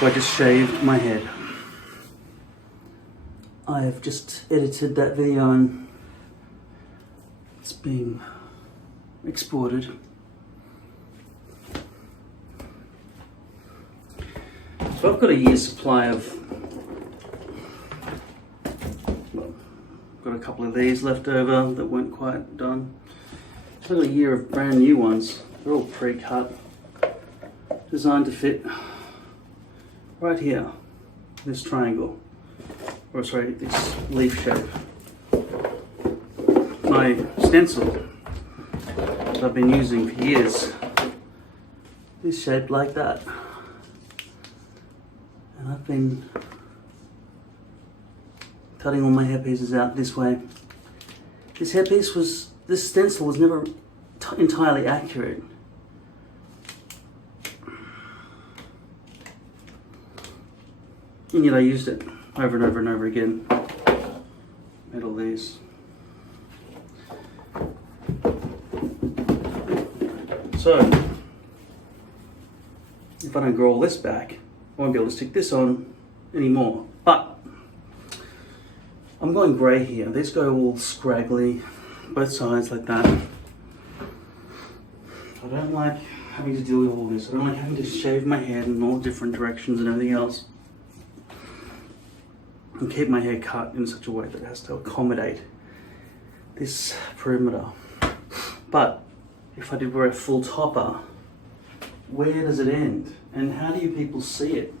So I just shaved my head. I have just edited that video and it's being exported. So I've got a year's supply of, well, got a couple of these left over that weren't quite done. So I've got a year of brand new ones. They're all pre-cut, designed to fit right here, this triangle, or sorry, this leaf shape. My stencil that I've been using for years is shaped like that. And I've been cutting all my hairpieces out this way. This stencil was never entirely accurate. And yet I used it over and over and over again. Made all these. So, if I don't grow all this back, I won't be able to stick this on anymore. But, I'm going grey here. These go all scraggly, both sides like that. I don't like having to deal with all this. I don't like having to shave my head in all different directions and everything else. And keep my hair cut in such a way that it has to accommodate this perimeter. But if I did wear a full topper, where does it end? And how do you people see it?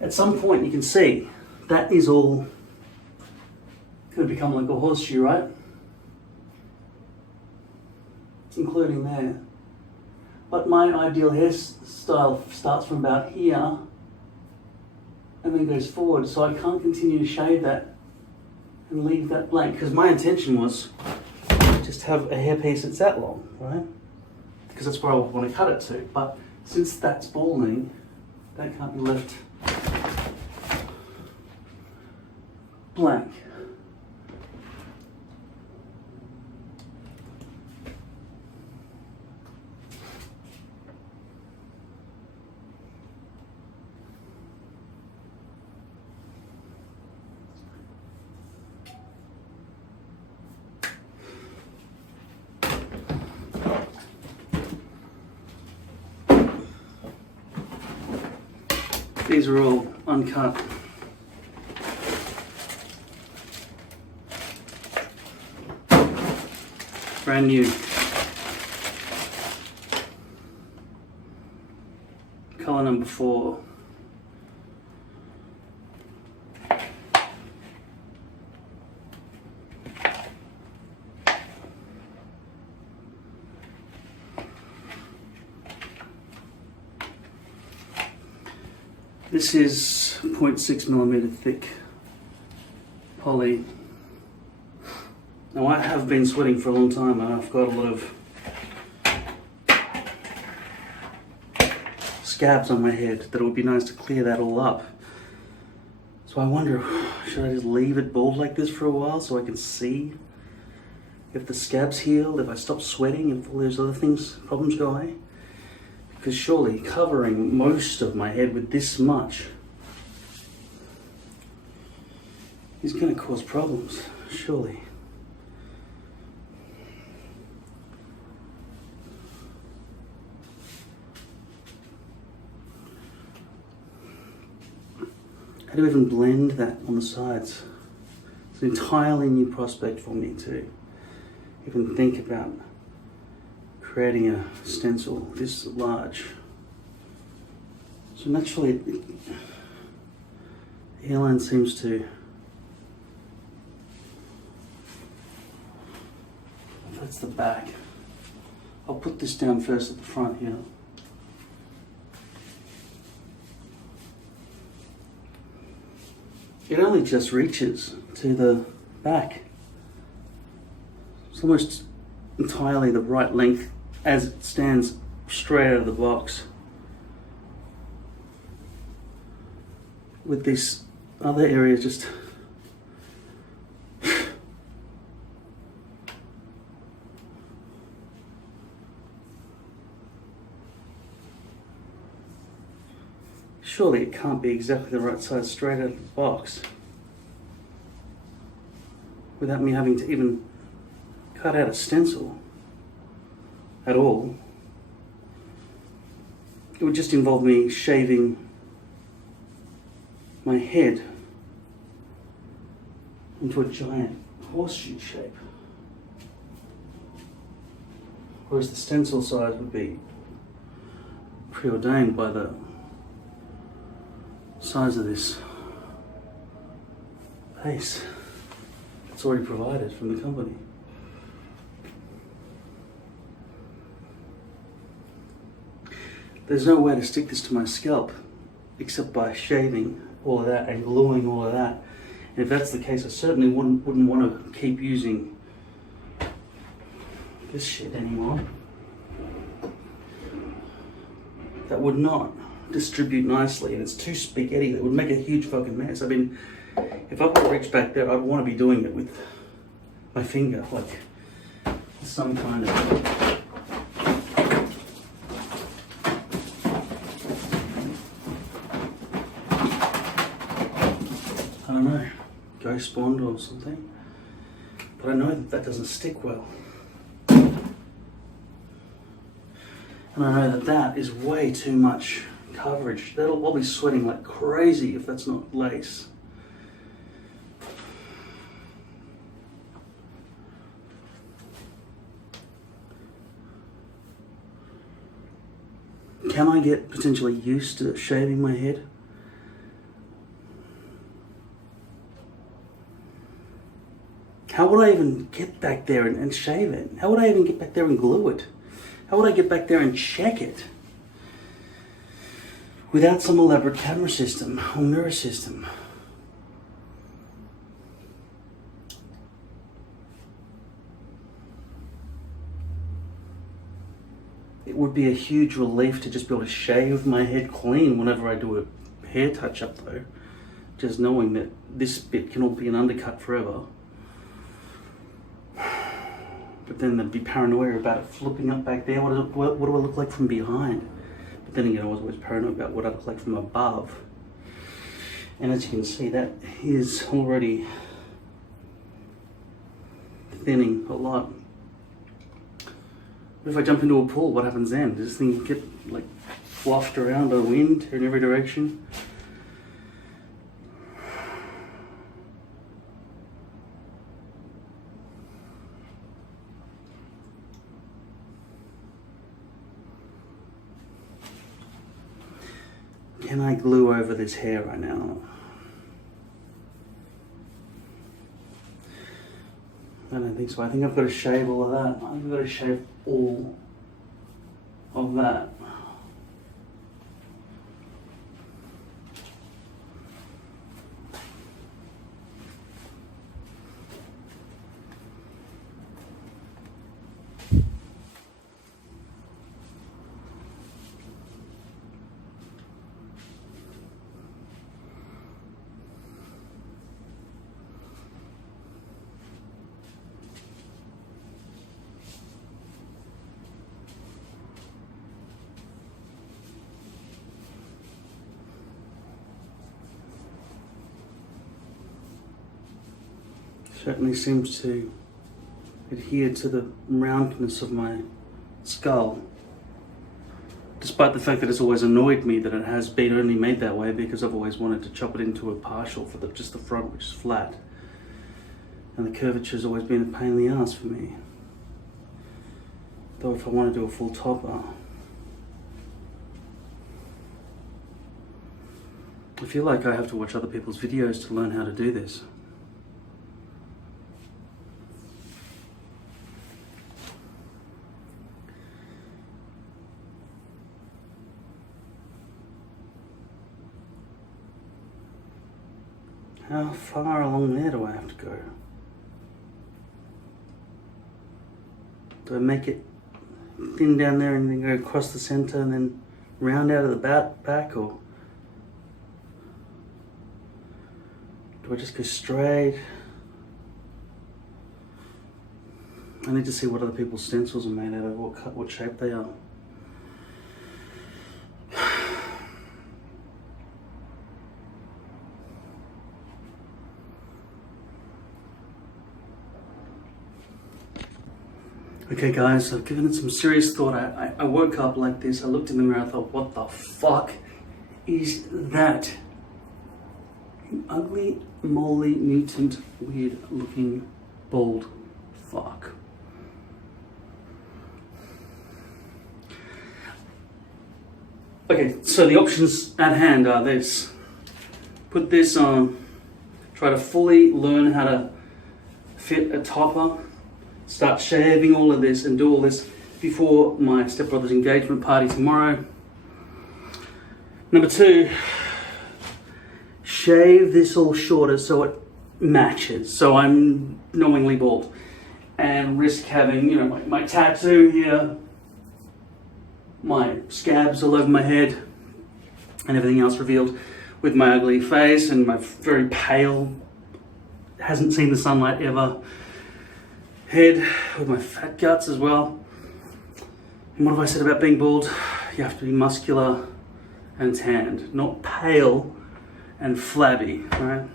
At some point you can see that is all going to become like a horseshoe, right? Including there. But my ideal hairstyle starts from about here and then goes forward, so I can't continue to shave that and leave that blank, because my intention was just to have a hairpiece that's that long, right? Because that's where I want to cut it to. But since that's balding, that can't be left blank. These are all uncut. Brand new. Color number 4. This is 0.6mm thick poly. Now I have been sweating for a long time and I've got a lot of scabs on my head that it would be nice to clear that all up. So I wonder, should I just leave it bald like this for a while so I can see if the scabs heal, if I stop sweating, if all those other problems go away? Because surely covering most of my head with this much is going to cause problems, surely. How do I even blend that on the sides? It's an entirely new prospect for me to even think about creating a stencil this large. So naturally, the hairline seems to, that's the back. I'll put this down first at the front here. It only just reaches to the back. It's almost entirely the right length as it stands straight out of the box. With this other area just surely it can't be exactly the right size straight out of the box without me having to even cut out a stencil at all. It would just involve me shaving my head into a giant horseshoe shape. Whereas the stencil size would be preordained by the size of this base. It's already provided from the company. There's no way to stick this to my scalp except by shaving all of that and gluing all of that. And if that's the case, I certainly wouldn't want to keep using this shit anymore. That would not distribute nicely, and it's too spaghetti. It would make a huge fucking mess. I mean, if I were to reach back there, I'd want to be doing it with my finger, like some kind of... I don't know, ghost bond or something. But I know that that doesn't stick well. And I know that that is way too much coverage. I'll be sweating like crazy if that's not lace. Can I get potentially used to shaving my head? How would I even get back there and shave it? How would I even get back there and glue it? How would I get back there and check it? Without some elaborate camera system or mirror system. It would be a huge relief to just be able to shave my head clean whenever I do a hair touch-up though. Just knowing that this bit can all be an undercut forever. But then there'd be paranoia about it flipping up back there. What do I look like from behind? But then again, I was always paranoid about what I look like from above. And as you can see, that is already thinning a lot. But if I jump into a pool, what happens then? Does this thing get like wafted around by the wind in every direction? Can I glue over this hair right now? I don't think so. I think I've got to shave all of that. I've got to shave all of that. Certainly seems to adhere to the roundness of my skull, despite the fact that it's always annoyed me that it has been only made that way, because I've always wanted to chop it into a partial for just the front, which is flat, and the curvature has always been a pain in the ass for me. Though if I want to do a full topper, I feel like I have to watch other people's videos to learn how to do this. How far along there do I have to go? Do I make it thin down there and then go across the center and then round out of the back, or do I just go straight? I need to see what other people's stencils are made out of, what shape they are. Okay guys, I've given it some serious thought. I woke up like this, I looked in the mirror, I thought, what the fuck is that? An ugly, moly, mutant, weird looking, bald fuck. Okay, so the options at hand are this. Put this on, try to fully learn how to fit a topper, start shaving all of this and do all this before my stepbrother's engagement party tomorrow. Number 2, shave this all shorter so it matches, so I'm knowingly bald, and risk having, you know, my tattoo here, my scabs all over my head, and everything else revealed with my ugly face and my very pale, hasn't seen the sunlight ever head, with my fat guts as well. And what have I said about being bald? You have to be muscular and tanned, not pale and flabby, right?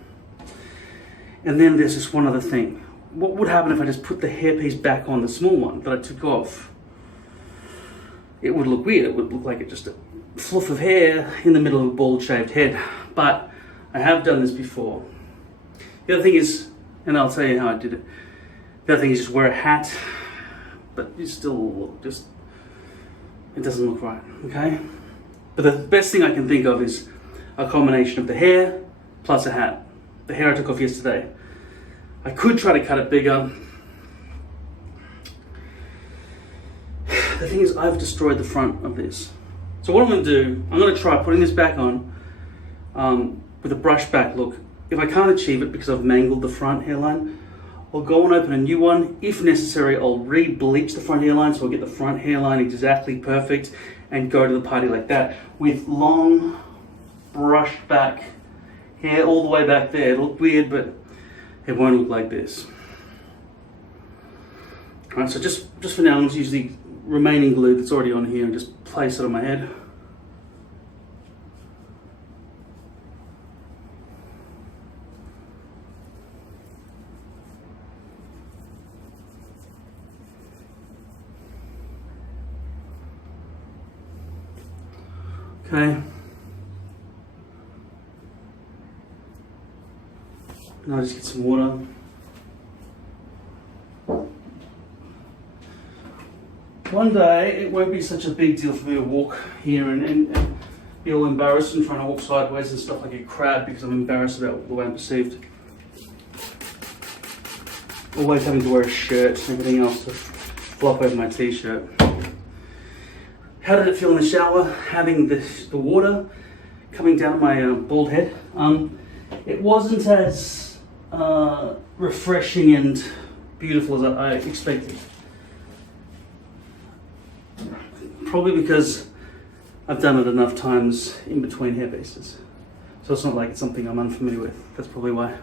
And then there's this one other thing. What would happen if I just put the hairpiece back on, the small one that I took off? It would look weird. It would look like just a fluff of hair in the middle of a bald shaved head. But I have done this before. The other thing is, and I'll tell you how I did it. The other thing is just wear a hat, but you still look just, it doesn't look right, okay? But the best thing I can think of is a combination of the hair plus a hat. The hair I took off yesterday. I could try to cut it bigger. The thing is, I've destroyed the front of this. So what I'm going to do, I'm going to try putting this back on with a brush back look. If I can't achieve it because I've mangled the front hairline, I'll go and open a new one. If necessary, I'll re-bleach the front hairline so I'll get the front hairline exactly perfect and go to the party like that with long brushed back hair all the way back there. It'll look weird, but it won't look like this. All right, so just for now, I'm going to use the remaining glue that's already on here and just place it on my head. Okay. Now I'll just get some water. One day it won't be such a big deal for me to walk here and be all embarrassed and trying to walk sideways and stuff like a crab because I'm embarrassed about the way I'm perceived. Always having to wear a shirt and everything else to flop over my t-shirt. How did it feel in the shower, having the water coming down my bald head? It wasn't as refreshing and beautiful as I expected. Probably because I've done it enough times in between hairpieces. So it's not like it's something I'm unfamiliar with. That's probably why.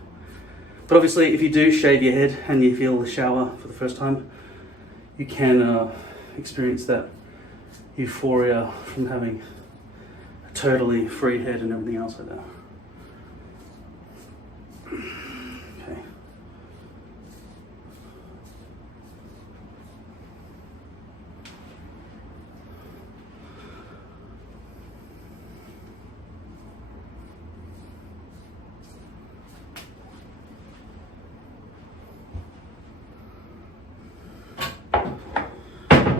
But obviously, if you do shave your head and you feel the shower for the first time, you can experience that euphoria from having a totally free head and everything else like that. Okay.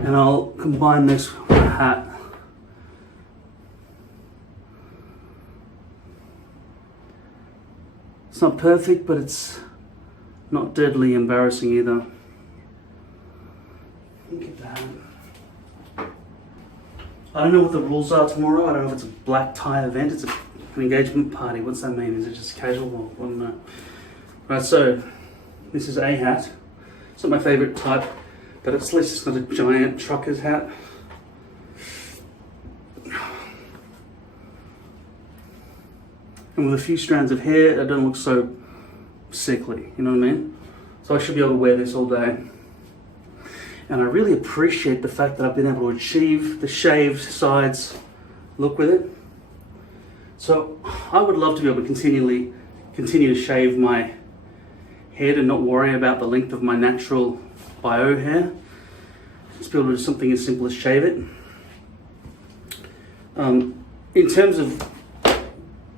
And I'll combine this with a hat. It's not perfect, but it's not deadly embarrassing either. Look at that. I don't know what the rules are tomorrow. I don't know if it's a black tie event. It's an engagement party. What's that mean? Is it just casual? I don't know. Right, so this is a hat. It's not my favorite type, but at least it's not a giant trucker's hat. And with a few strands of hair, it don't look so sickly, you know what I mean? So I should be able to wear this all day. And I really appreciate the fact that I've been able to achieve the shaved sides look with it. So I would love to be able to continue to shave my head and not worry about the length of my natural bio hair. Just be able to do something as simple as shave it. In terms of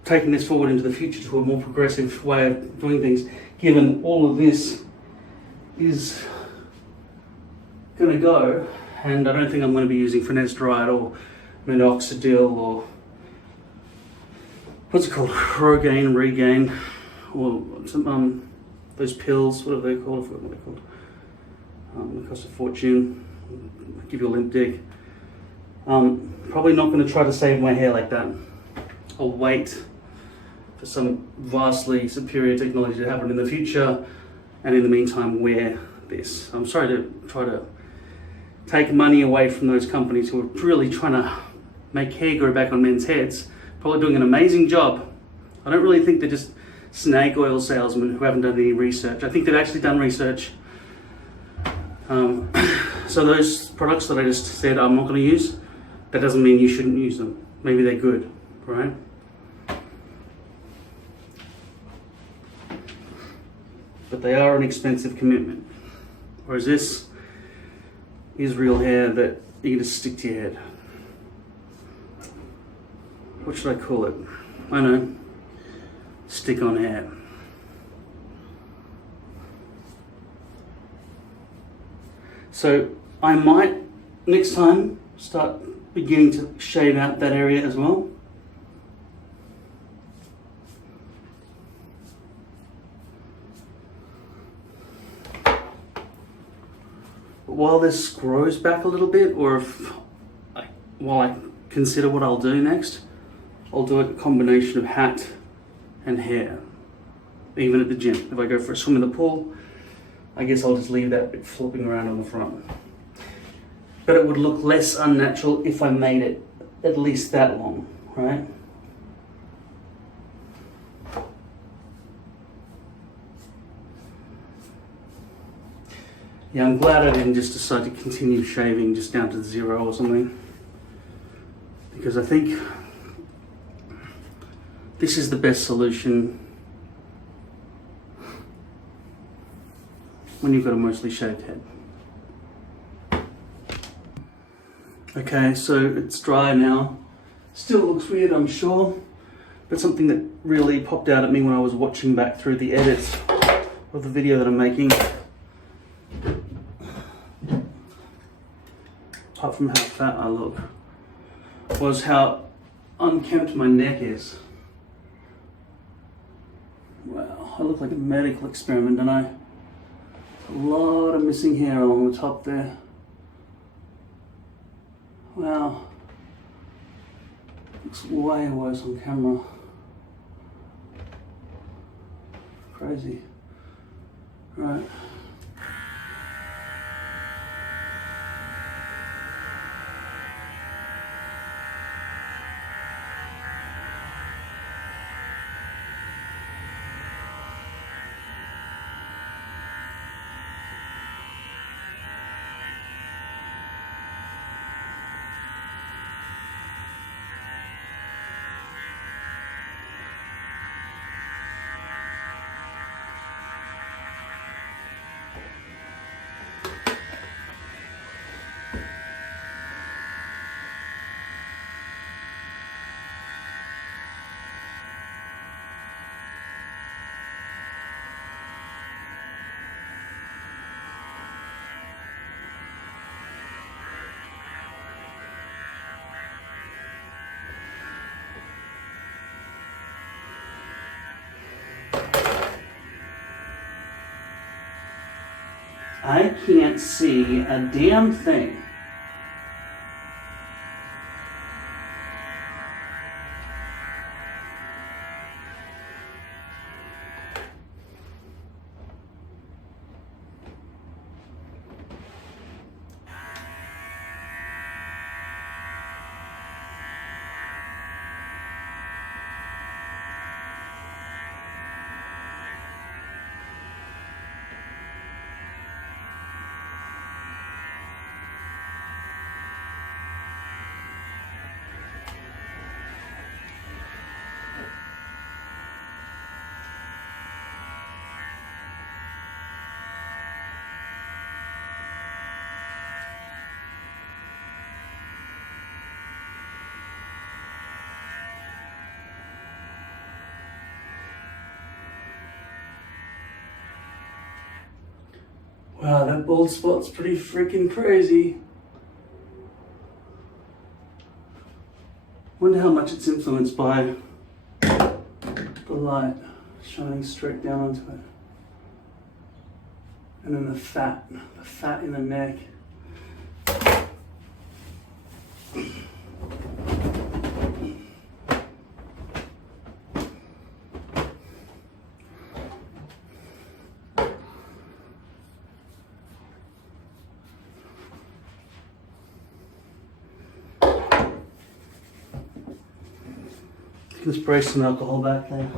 taking this forward into the future to a more progressive way of doing things, given all of this is going to go, and I don't think I'm going to be using finasteride or minoxidil or what's it called, Rogaine, Regain, or some those pills, what are they called? I forgot what they're called. They cost a fortune. Give you a limp dick. Probably not going to try to save my hair like that. I'll wait for some vastly superior technology to happen in the future, and in the meantime wear this. I'm sorry to try to take money away from those companies who are really trying to make hair grow back on men's heads. Probably doing an amazing job. I don't really think they're just snake oil salesmen who haven't done any research. I think they've actually done research. So those products that I just said I'm not going to use, that doesn't mean you shouldn't use them. Maybe they're good, right? But they are an expensive commitment. Whereas this is real hair that you can just stick to your head. What should I call it? I know. StickOnHair. So I might next time start beginning to shave out that area as well. But while this grows back a little bit, or while I consider what I'll do next, I'll do a combination of hat and hair, even at the gym. If I go for a swim in the pool, I guess I'll just leave that bit flopping around on the front. But it would look less unnatural if I made it at least that long, right? Yeah, I'm glad I didn't just decide to continue shaving just down to 0 or something, because I think this is the best solution when you've got a mostly shaved head. Okay, so it's dry now. Still looks weird, I'm sure, but something that really popped out at me when I was watching back through the edits of the video that I'm making, apart from how fat I look, was how unkempt my neck is. Wow, I look like a medical experiment, don't I? A lot of missing hair along the top there. Wow. Looks way worse on camera. Crazy. Right. I can't see a damn thing. Wow, that bald spot's pretty freaking crazy. Wonder how much it's influenced by the light shining straight down onto it. And then the fat in the neck. You can spray some alcohol back there.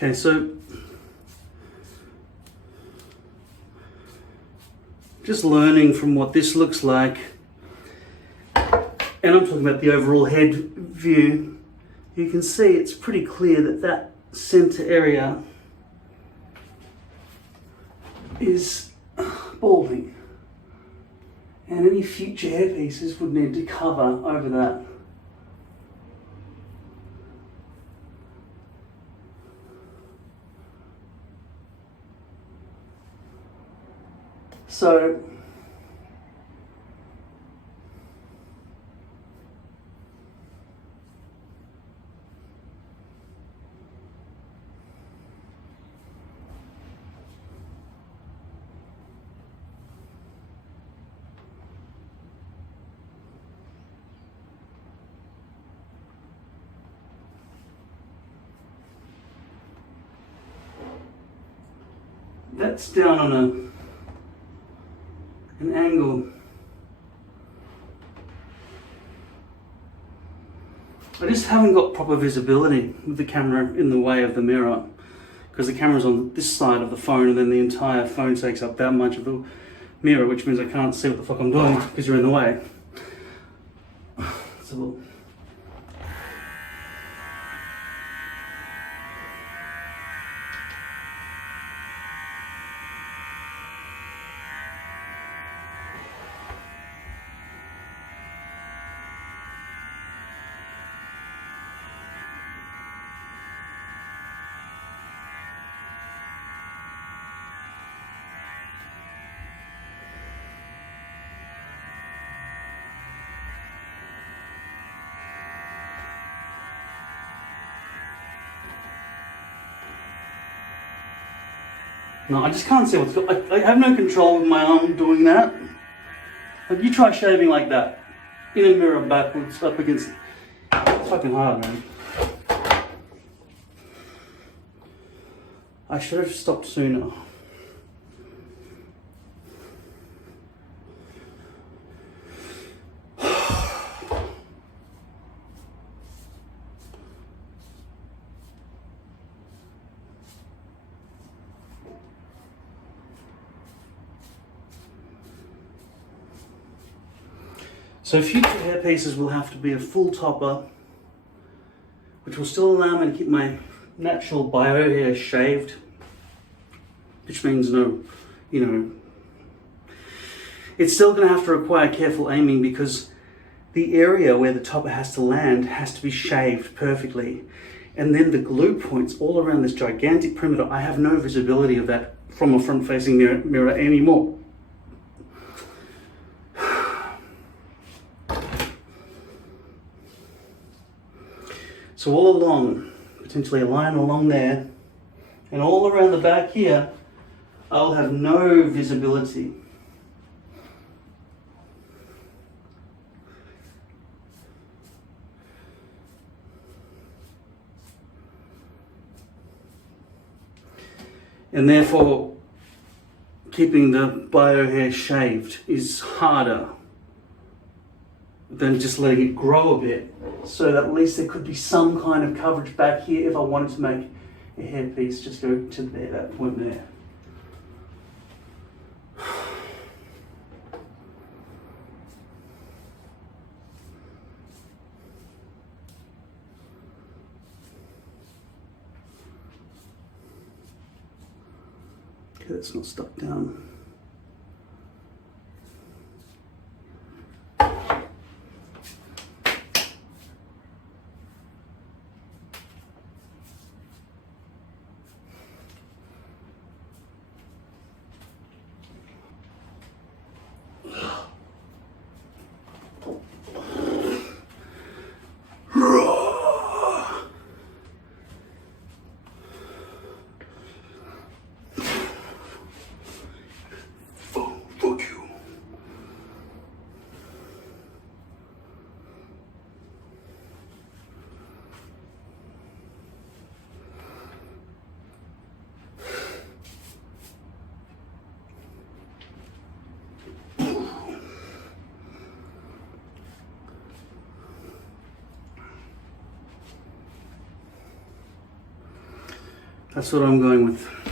Okay, so just learning from what this looks like, and I'm talking about the overall head view, you can see it's pretty clear that that center area is balding, and any future hair pieces would need to cover over that. So that's down on an angle. I just haven't got proper visibility with the camera in the way of the mirror, because the camera's on this side of the phone and then the entire phone takes up that much of the mirror, which means I can't see what the fuck I'm doing because you're in the way. So, no, I just can't see what's going. I have no control with my arm doing that. Like, you try shaving like that in a mirror backwards up against. It's fucking hard, man. I should have stopped sooner. So future hair pieces will have to be a full topper, which will still allow me to keep my natural bio hair shaved, which means no, it's still going to have to require careful aiming, because the area where the topper has to land has to be shaved perfectly. And then the glue points all around this gigantic perimeter, I have no visibility of that from a front-facing mirror anymore. So all along, potentially a line along there, and all around the back here, I'll have no visibility. And therefore, keeping the bio hair shaved is harder than just letting it grow a bit, so that at least there could be some kind of coverage back here if I wanted to make a hairpiece just go to there, that point there. Okay, that's not stuck down. That's what I'm going with.